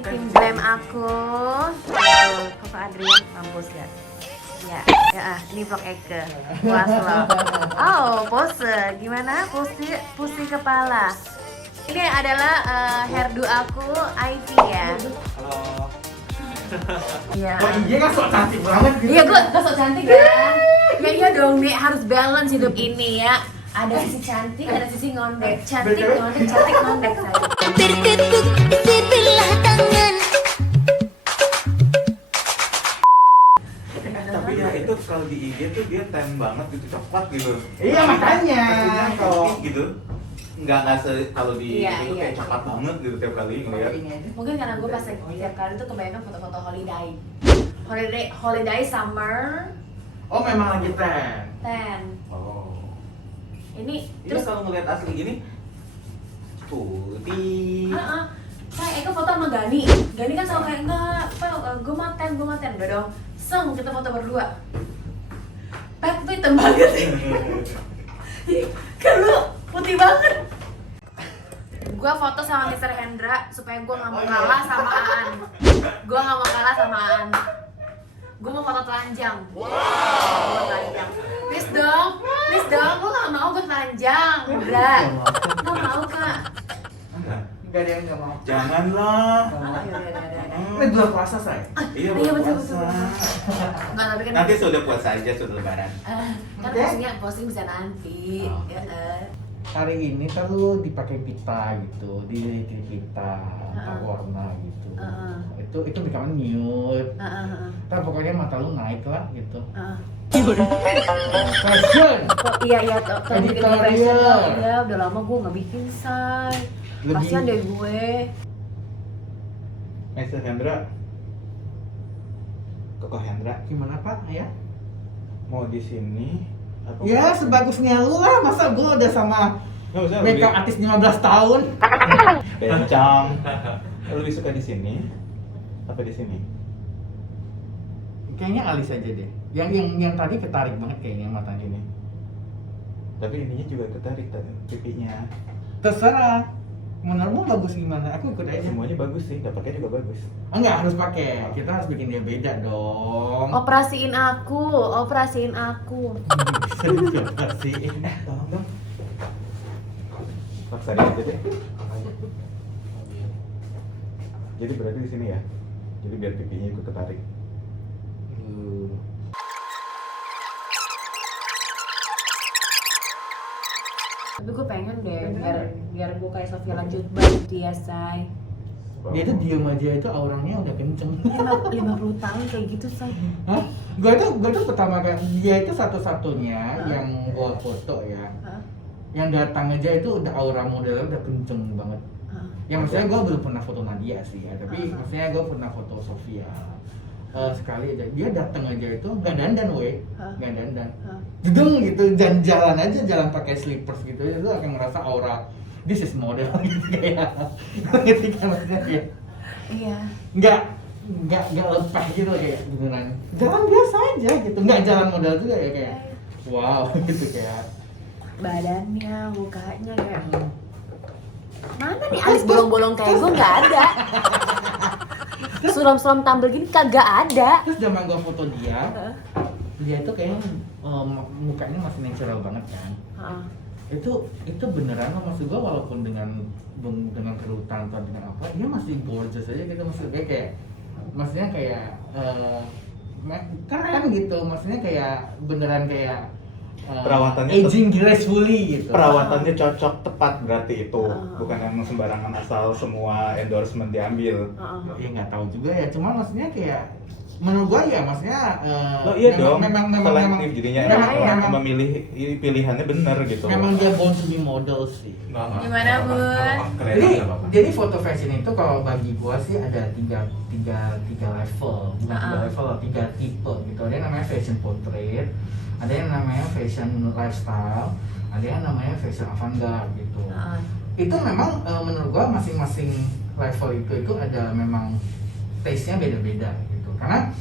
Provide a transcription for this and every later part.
tim glam aku. Kakak Adrian mampus gak? Ya, ini vlog Eke. Puas loh. Oh, pose. Gimana? Pusi kepala. Ini adalah hairdo aku, Ivy ya. Halo. Iya. Oh iya kan sok cantik banget gitu. Iya, gue sok cantik kan. Ya iya dong, Nek, harus balance hidup ini ya. Ada sisi cantik, ada sisi ngondek. Cantik, ngondek, cantik, ngondek saya. Terketuk sebelah tangan. Tapi ya itu kalau di IG tuh dia tan banget gitu, coklat gitu. Iya, makanya. Aslinya putih gitu. Enggak kalau di Iya, itu iya. kayak coklat banget gitu tiap kali ngeliat. Mungkin karena gue pas tiap kali tuh kebanyakan foto-foto holiday summer Oh memang lagi ten. 10. Oh. Ini Terus terus kalau ngeliat asli gini putih. kayak Eka foto sama Gani kan selalu kayak enggak, gue maten udah dong, kita foto berdua. Pep tuh hitam banget kan lu putih banget. Gue foto sama Mr. Hendra supaya gue nggak mau kalah sama Aan. Gue mau foto telanjang. Wow. Telanjang. Please dong, gue nggak mau gue telanjang. Hendra, nggak mau kak. Enggak ada yang nggak mau. Janganlah. Ini bulan puasa saya. Iya, Iya, betul, puasa. Nggak, tapi kan Nanti sudah puasa aja, sudah lebaran. kan postingnya posting bisa nanti. Oh. Ya, Hari ini kan lu dipakai pita gitu, di pita warna gitu. Itu bikin nude. Ntar pokoknya mata lu naik lah gitu. Fashion. Oh iya tolong bikin Editorial. fashion dong. Ya udah lama gue nggak bikin say. Kasian deh gue. Mr. Hendra. Koko Hendra Gimana Pak? Ya? mau di sini apa? Ya sebagusnya lu lah, masa gua udah sama Nggak usah, makeup artis 15 tahun. bencang. Lebih suka di sini apa di sini? Kayaknya alis aja deh. Yang tadi ketarik banget kayaknya matanya ini. Tapi ininya juga ketarik tadi, pipinya. Terserah. Menurutmu bagus gimana? Aku ikut aja. Semuanya bagus sih, dapatnya juga bagus. Enggak harus pakai. Kita harus bikin dia beda dong. Operasiin aku. Bisa sih. Tolong dong. Paksa dia aja deh. Jadi berarti di sini ya. Jadi biar pipinya ikut ketarik. Tapi gue pengen deh biar gue kayak Sofia lanjut banget dia say. Dia tuh diem aja itu auranya udah kenceng. 50 tahun kayak gitu say. Hah? Gua tuh pertama kali dia itu satu-satunya yang gua foto ya. Yang datang aja itu udah aura modelnya udah kenceng banget. Yang maksudnya gua belum pernah foto Nadia sih ya, tapi maksudnya gua pernah foto Sofia. Sekali aja dia datang aja itu nggak dandan nggak dandan. Jedeng gitu dan jalan aja jalan pakai slippers gitu itu akan ngerasa aura this is model gitu kayak gitu kan maksudnya kayak Iya. nggak lepas gitu kayak beneran jalan biasa aja gitu nggak jalan model juga ya kayak wow gitu kayak Badannya, mukanya kayak mana nih alis bolong-bolong kayak gue nggak ada. Suram-suram tampil gini kagak ada. terus zaman gua foto dia itu kayaknya mukanya masih natural banget kan. Itu beneran loh, maksud gua walaupun dengan kerutan atau dengan apa dia masih gorgeous aja gitu, maksudnya kayak keren gitu, maksudnya kayak beneran kayak Perawatannya aging gracefully gitu. Perawatannya cocok tepat berarti itu. Bukan yang sembarangan asal semua endorsement diambil. Ya nggak tahu juga ya, cuma maksudnya kayak menurut gua ya maksudnya Oh iya dong, memang selektif jadinya memang memilih pilihannya bener gitu. memang dia born to be model sih. Gimana Bun? Jadi foto fashion itu kalau bagi gua sih ada tiga level, bukan tiga level, tiga tipe gitu. Ada yang namanya fashion portrait, ada yang namanya fashion lifestyle, ada yang namanya fashion avant-garde gitu. Itu memang menurut gua masing-masing level itu ada memang taste-nya beda-beda gitu. Karena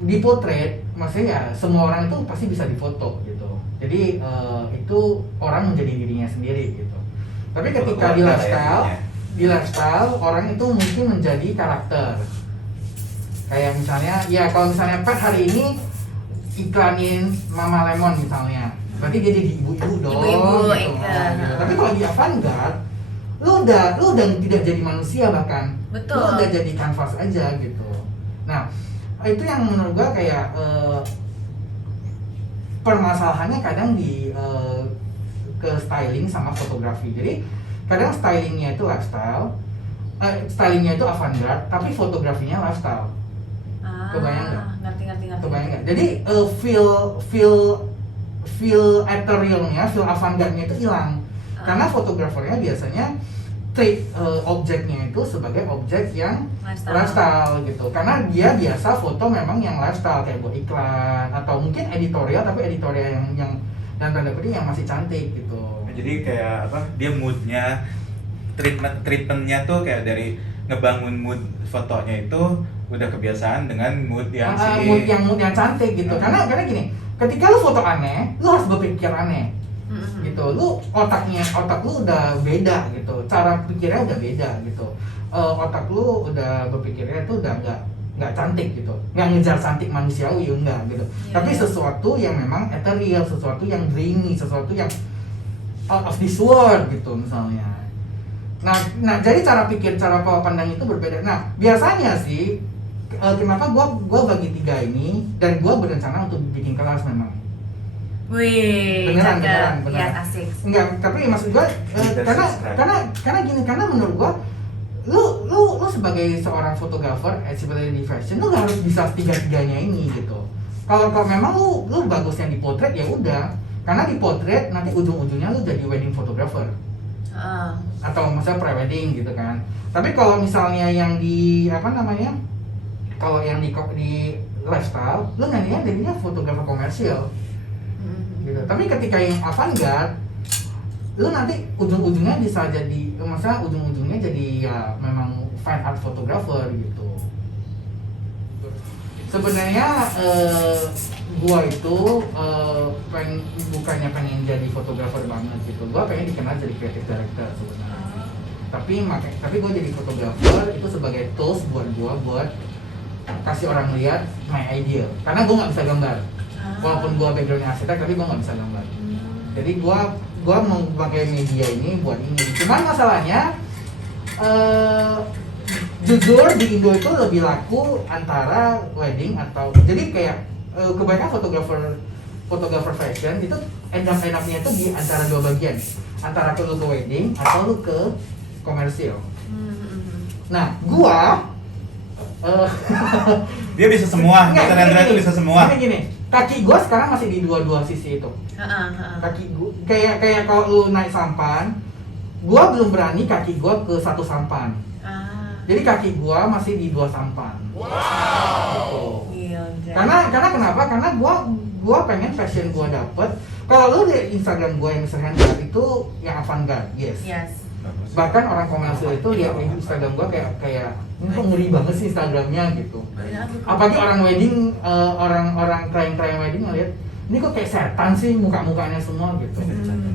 di potret, maksudnya ya semua orang itu pasti bisa difoto gitu. Jadi itu orang menjadi dirinya sendiri gitu. Tapi ketika di lifestyle, di lifestyle orang itu mungkin menjadi karakter. Kayak misalnya, ya kalau misalnya Pet hari ini iklanin Mama Lemon misalnya, berarti dia jadi ibu-ibu dong. Ibu-ibu, gitu. iya. Gitu. Tapi kalau di avant-garde, lu udah tidak jadi manusia bahkan. Betul. Lu udah jadi kanvas aja gitu. Nah, itu yang menurut gua kayak permasalahannya kadang di ke styling sama fotografi. Jadi kadang stylingnya itu lifestyle, stylingnya itu avant-garde, tapi fotografinya lifestyle. Kebayang nggak? Ngerti. Kebayang nggak? Jadi feel etherealnya, feel avant-garde-nya itu hilang. Karena fotografernya biasanya treat objeknya itu sebagai objek yang lifestyle gitu. Karena dia biasa foto memang yang lifestyle kayak buat iklan atau mungkin editorial, tapi editorial yang dan tanda kutip yang masih cantik gitu. Jadi kayak apa? Dia moodnya, treatmentnya tuh kayak dari ngebangun mood fotonya itu udah kebiasaan dengan mood yang mood yang cantik gitu. Karena gini, ketika lu foto aneh, lu harus berpikir aneh. Gitu. Otak lu udah beda gitu. Cara pikirnya udah beda gitu. Otak lu udah berpikirnya itu udah nggak cantik gitu. Nggak ngejar cantik manusiawi enggak gitu. Tapi sesuatu yang memang ethereal, sesuatu yang dreamy, sesuatu yang out of this world gitu misalnya. Nah, jadi cara pandang itu berbeda. Nah, biasanya sih kenapa gua bagi 3 ini dan gua berencana untuk bikin kelas memang. Wih, beneran. Ya, asik. Enggak, tapi maksud gua karena gini, karena menurut gua lu sebagai seorang fotografer, sebagai di fashion, lu harus bisa 3-3-nya ini gitu. Kalau memang lu bagusnya di potret ya udah. Karena di potret nanti ujung-ujungnya lu jadi wedding photographer. Atau misalnya pre-wedding gitu kan. Tapi kalau misalnya yang di kalau yang di lifestyle, lu jadinya fotografer komersial. Gitu. Tapi ketika yang avant-garde, lu nanti ujung-ujungnya bisa jadi, ujung-ujungnya jadi ya memang fine art photographer gitu. Sebenarnya gua itu bukannya pengen jadi fotografer banget gitu. Gua pengen dikenal jadi creative director sebenarnya. Tapi gua jadi fotografer itu sebagai tools buat gua kasih orang lihat my idea. Karena gua nggak bisa gambar. Walaupun gua backgroundnya arsitek, tapi gua nggak bisa gambar. Jadi gua mau pakai media ini buat ini. Cuman masalahnya jujur di Indo itu lebih laku antara wedding atau jadi kayak kebanyakan fotografer fashion itu end up-nya itu di antara 2 bagian, antara lu ke wedding atau lu ke komersial. Nah, gua dia bisa semua, Rendra itu bisa semua. Gini, kaki gua sekarang masih di dua sisi itu. Kaki gua kayak kalau lu naik sampan, gua belum berani kaki gua ke 1 sampan. Jadi kaki gua masih di 2 sampan. Wow. Gitu. Karena kenapa? Karena gua pengen fashion gua dapet. Kalau lu di Instagram gua yang misalkan itu yang avant-garde, yes. Bahkan orang komersial itu lihat di Instagram gua kayak ini kok ngeri banget sih Instagramnya gitu. Apalagi orang wedding, orang klien wedding ngeliat ini kok kayak setan sih mukanya semua gitu.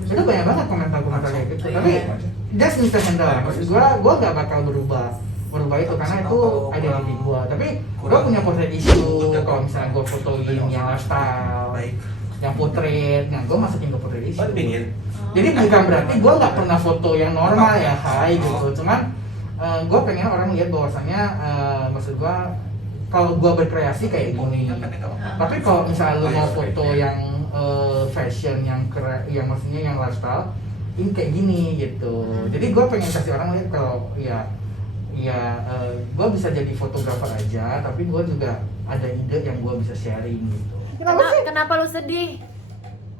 Itu banyak banget komentar-komentar kayak gitu. Tapi just Mr. Handel, maksud gua nggak bakal berubah itu karena itu identity gua. Tapi gua punya portrait issue kalau misalnya gua fotoin yang lifestyle, yang portrait, gua masukin ke portrait issue. Jadi bukan berarti gua nggak pernah foto yang normal ya, gitu. Cuman gua pengen orang lihat bahwasannya, maksud gua kalau gua berkreasi kayak gini. Tapi kalau misalnya lu mau foto yang fashion, yang maksudnya yang lifestyle, ini kayak gini gitu. Jadi gua pengen kasih orang lihat kalau gue bisa jadi fotografer aja, tapi gue juga ada ide yang gue bisa sharing gitu. Kenapa lu sedih?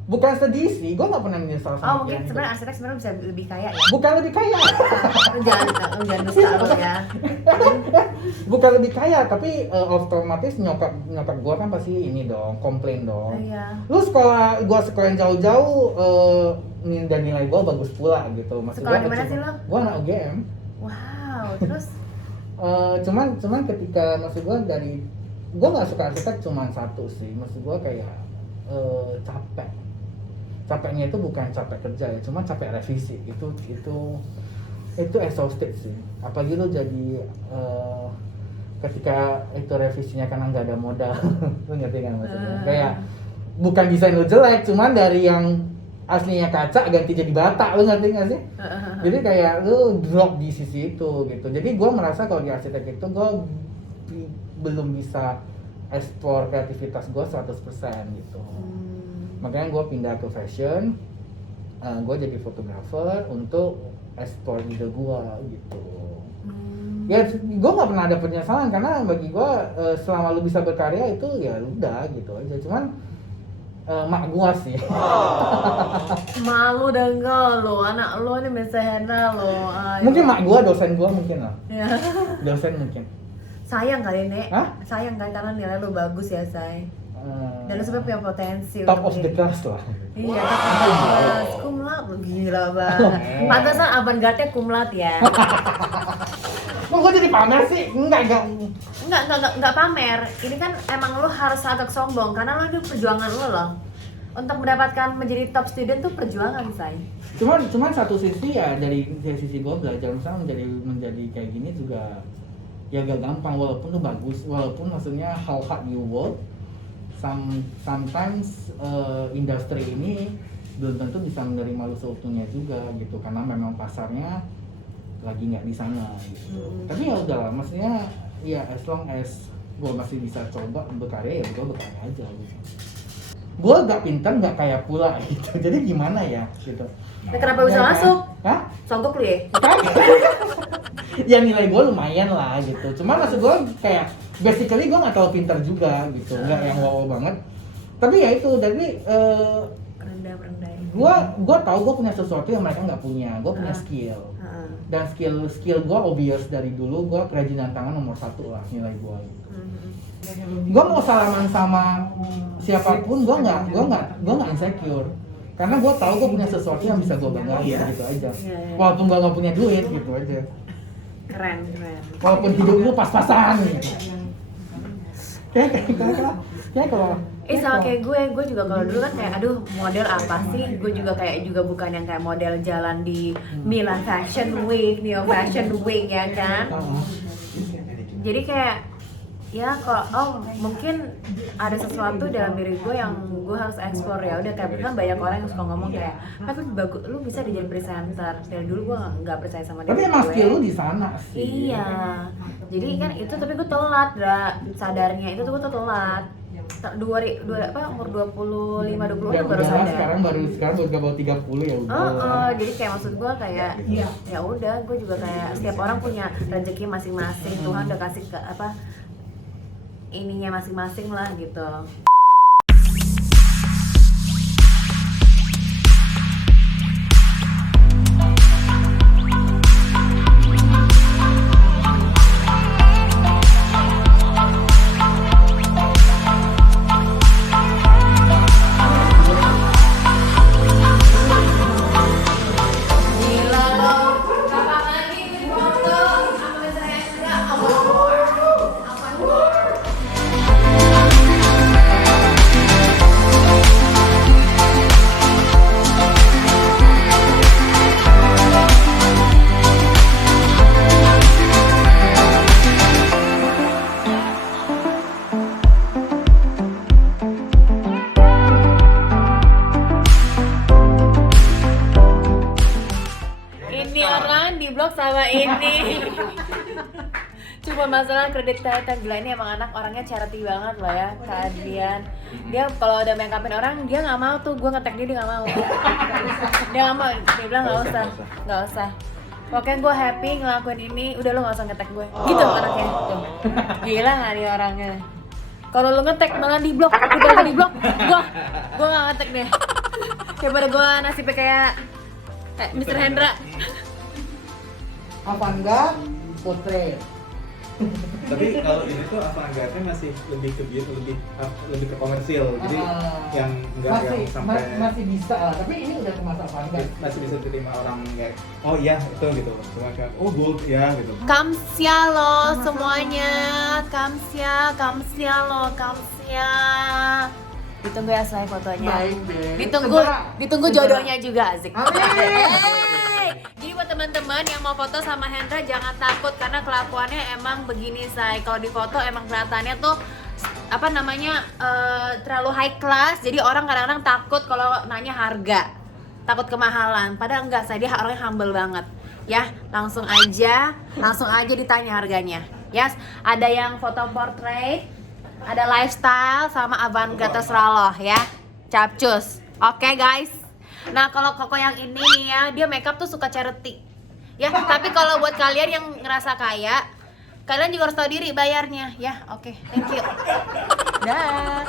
Bukan sedih sih, gue nggak pernah menyesal sama mungkin sebenarnya arsitek sebenarnya bisa lebih kaya ya? Bukan lebih kaya. Jangan dusta lu ya. Bukan lebih kaya, tapi otomatis nyokap gue kan pasti ini dong, komplain dong. Lu gue sekolah yang jauh-jauh dan nilai gue bagus pula gitu. Sekolah di mana sih lo? Gue anak UGM. Wow, terus? Cuman ketika maksud gue gue nggak suka arsitek cuman satu sih, maksud gue kayak capeknya itu bukan capek kerja ya, cuma capek revisi itu itu exhausted sih. Apalagi lu jadi ketika itu revisinya karena nggak ada modal. Lu ngerti kan maksudnya? Kayak bukan desain lu jelek, cuman dari yang aslinya kaca ganti jadi bata, lu ngerti nggak sih? Jadi kayak lu drop di sisi itu gitu. Jadi gue merasa kalau di arsitek itu gue belum bisa explore kreativitas gue 100% gitu. Makanya gue pindah ke fashion, gue jadi fotografer untuk explore ide gue gitu. Ya gue nggak pernah ada penyesalan karena bagi gue selama lu bisa berkarya itu ya udah gitu aja. Cuman mak gua sih. Malu dengol lo, anak lo ini Mr. Hendra lo. Mungkin mak gua, dosen gua mungkin lah. Ya. Dosen mungkin. Sayang kali Nek. Hah? Sayang kali karena nilai lo bagus ya Say. Dan lo sebenarnya punya potensi. Top untuk of the menjadi- class lah. Iya, top of the class. Kumlat lo gila banget. Pantesan avant-garde-nya kumlat ya. Kok gua jadi pamer sih? Enggak pamer. Ini kan emang lo harus agak sombong karena lo itu perjuangan lo loh. Untuk mendapatkan menjadi top student tuh perjuangan, Say. Cuman satu sisi ya dari sisi gua belajar misalnya menjadi kayak gini juga ya gak gampang walaupun lu bagus, walaupun maksudnya how hard you work. Sometimes industri ini belum tentu bisa menerima lu seutuhnya juga gitu karena memang pasarnya lagi nggak di sana gitu. Tapi ya udahlah, maksudnya ya as long as gue masih bisa coba berkarya ya gue berkarya aja gitu. Gue nggak pintar nggak kayak pula gitu, jadi gimana ya gitu. Nah, kenapa bisa masuk? Hah? Sogok lu ya? Ya nilai gue lumayan lah gitu. Cuma maksud gue kayak basically gue nggak terlalu pintar juga gitu, nggak yang wow banget. Tapi ya itu, jadi Rendah. gue tahu gue punya sesuatu yang mereka nggak punya. Gue punya skill. Dan skill gue obvious dari dulu, gue kerajinan tangan nomor 1 lah nilai gue gitu. Gue mau salaman sama siapapun, gue nggak insecure karena gue tahu gue punya sesuatu yang bisa gue banggain gitu aja. Walaupun gue nggak punya duit gitu aja. Keren. Walaupun hidup lu pas-pasan gitu. Kayak kalau Sama kayak gue juga kalau dulu kan kayak aduh model apa sih? Gue juga kayak juga bukan yang kayak model jalan di Milan Fashion Week, Neo Fashion Week ya kan. Jadi kayak ya kalau mungkin ada sesuatu dalam diri gue yang gue harus eksplor ya udah kayak kan banyak orang yang suka ngomong kayak aku bagus lu bisa jadi presenter dari dulu gue nggak percaya sama diri tapi emang gue. skill lu di sana sih. Iya jadi kan itu tapi gue telat sadarnya itu tuh gue telat umur 25-20 Ya baru udah sadar. sekarang baru baru 30 ya udah. Jadi kayak maksud gue kayak ya udah gue juga kayak setiap orang punya rezeki masing-masing. Tuhan udah kasih ke apa ininya masing-masing lah gitu. Ini orang di blog sama ini. Cuma masalah kredit Tata gila ini emang anak orangnya charity banget loh ya Kak Adrian. Dia kalau udah make upin orang dia nggak mau tuh gue nge-tag dia nggak mau. Dia nggak mau, dia bilang nggak usah. Pokoknya gue happy ngelakuin ini, udah lo nggak usah nge-tag gue. Gitu anaknya. Tuh. Gila nggak nih orangnya. Kalau lo nge-tag malah di blog, udah di blog, gue nggak nge-tag deh. Daripada gue nasibnya kayak Mr. Hendra. Apa enggak? Potret. Tapi kalau ini tuh avant-garde masih lebih ke lebih ke komersil, jadi yang enggak yang sampai masih bisa lah, tapi ini udah termasuk avant-garde. masih bisa diterima orang kayak oh iya itu gitu, cuma kayak oh gold ya gitu. Kamsia lo semuanya, kamsia lo, kamsia. Ditunggu ya Say fotonya. Baik deh. Ditunggu jodohnya juga Asik. Amin. Hey! Jadi buat teman-teman yang mau foto sama Hendra jangan takut karena kelakuannya emang begini Say. Kalau di foto emang kelihatannya tuh apa namanya terlalu high class. Jadi orang kadang-kadang takut kalau nanya harga, takut kemahalan. Padahal enggak Say, dia orangnya humble banget. Ya, langsung aja ditanya harganya. Yes, ada yang foto portrait, ada lifestyle sama avant-garde terserah lo ya. Capcus. Oke guys. Nah, kalau Koko yang ini nih ya, dia makeup tuh suka charity. Ya, tapi kalau buat kalian yang ngerasa kaya, kalian juga harus tahu diri bayarnya ya. Oke, thank you. Dah.